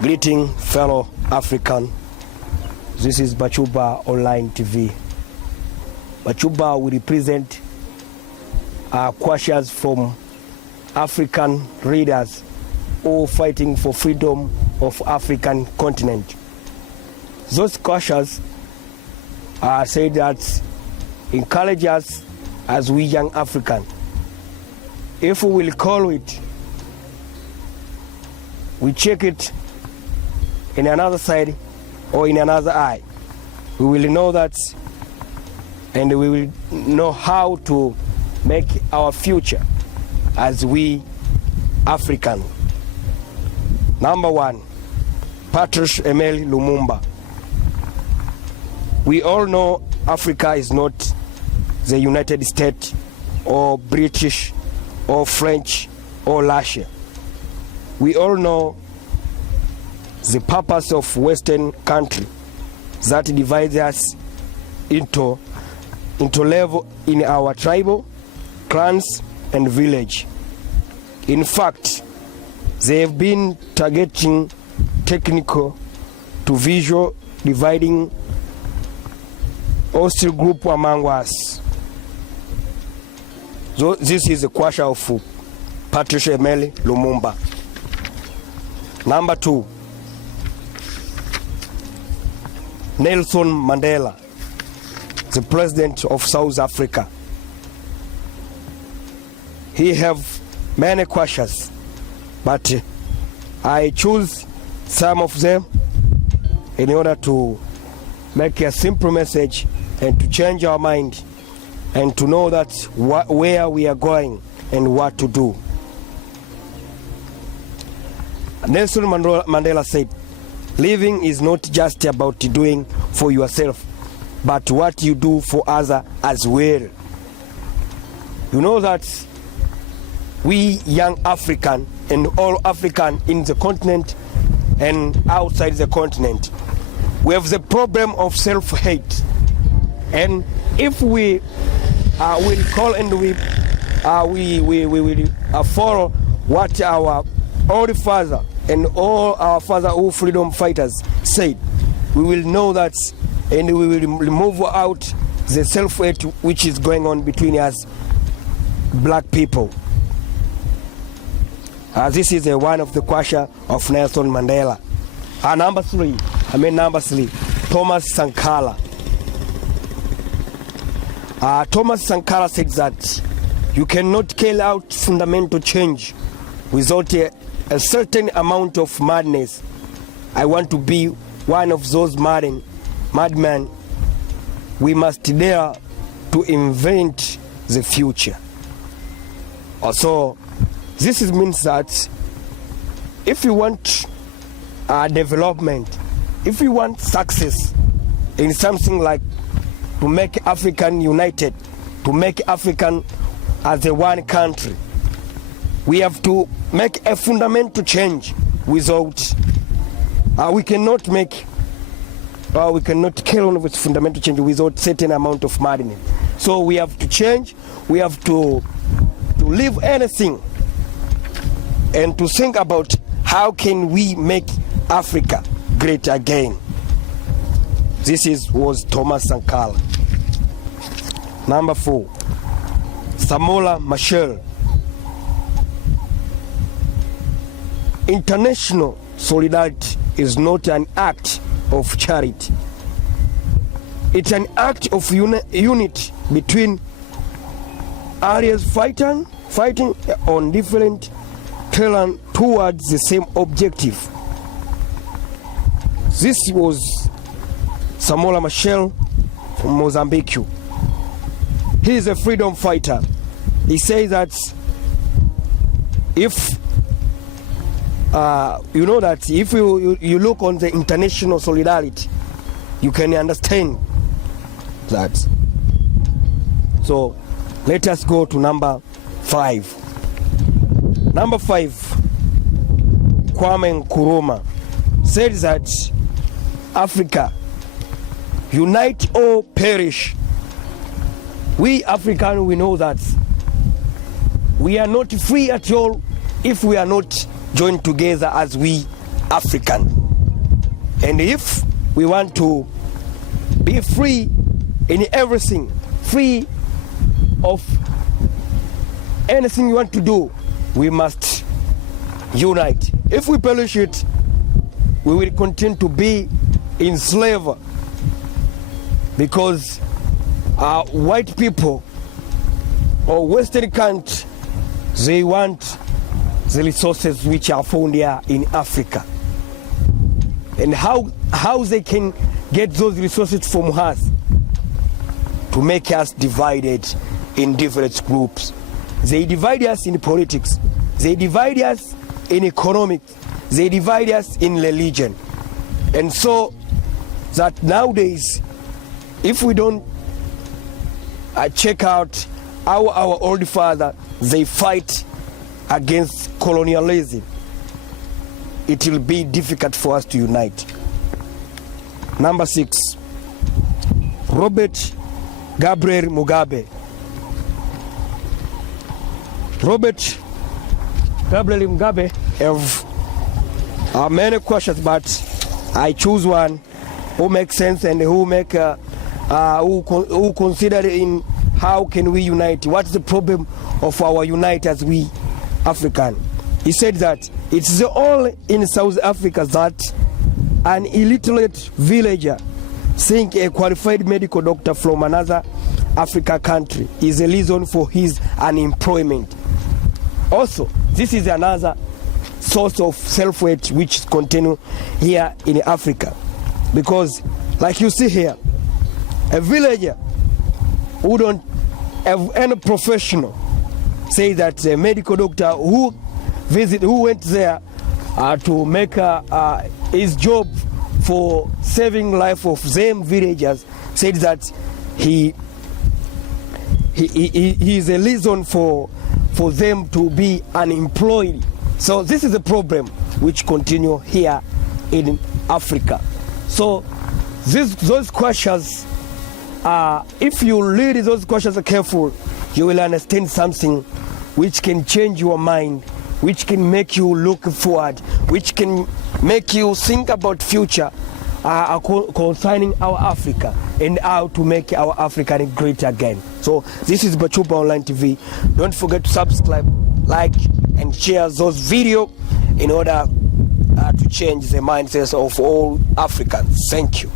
Greeting fellow African. This is Bachuba Online TV. Bachuba will represent Kwashas from African readers all fighting for freedom of African continent. Those Kwashas say that encourage us as we young African. If we will call it, we check it in another side or in another eye. We will know that, and we will know how to make our future as we African. Number one, Patrice Emery Lumumba. We all know Africa is not the United States or British or French or Russia. We all know the purpose of Western country that divides us into level in our tribal, clans and village. In fact, they have been targeting technical to visual dividing hostile group among us. So this is the Kwasha of Patrice Emery Lumumba. Number two, Nelson Mandela, the president of South Africa. He have many Kwashas, but I choose some of them in order to make a simple message and to change our mind and to know that where we are going and what to do. Nelson Mandela said, living is not just about doing for yourself, but what you do for others as well. You know that we young African and all African in the continent and outside the continent, we have the problem of self-hate. And if we will call and we will follow what our old father and all our father who freedom fighters said, we will know that, and we will remove out the self-hate which is going on between us black people. This is one of the Kwasha of Nelson Mandela. Number three, Thomas Sankara. Thomas Sankara said that you cannot carry out fundamental change without a certain amount of madness. I want to be one of those madmen. We must dare to invent the future. Also, this means that if you want development, if you want success in something like to make African united, to make African as a one country, we have to make a fundamental change. Without we cannot carry on with fundamental change without certain amount of madness. So we have to change. We have to leave anything and to think about how can we make Africa great again. This was Thomas Sankara. Number four, Samora Machel. International solidarity is not an act of charity. It's an act of unity between areas fighting on different terrain towards the same objective. This was Samora Machel from Mozambique. He is a freedom fighter. He says that if you know that if you look on the international solidarity, you can understand that. So let us go to number five. Number five, Kwame Nkurumah said that Africa, unite or perish. We Africans, we know that We are not free at all if we are not joined together as we African. And if we want to be free in everything, free of anything we want to do, we must unite. If we perish it, we will continue to be enslaved, because white people or Western countries, they want the resources which are found here in Africa. And how they can get those resources from us? To make us divided in different groups. They divide us in politics, they divide us in economics, they divide us in religion. And so that nowadays, if we don't check out how our old father, they fight against colonialism, it will be difficult for us to unite. Number 6, Robert Gabriel Mugabe. Robert Gabriel Mugabe have many questions, but I choose one who makes sense and who consider in how can we unite. What's the problem of our unite as we African? He said that it's all in South Africa that an illiterate villager seeing a qualified medical doctor from another African country is a reason for his unemployment. Also, this is another source of self-hate which continue here in Africa, because like you see here, a villager who don't have any professional say that a medical doctor who went there to make his job for saving life of them villagers, said that he is a reason for them to be unemployed. So this is a problem which continue here in Africa. So those questions, if you read those questions carefully, you will understand something which can change your mind, which can make you look forward, which can make you think about future concerning our Africa and how to make our Africa great again. So this is Bachuba Online TV. Don't forget to subscribe, like and share those videos in order to change the mindsets of all Africans. Thank you.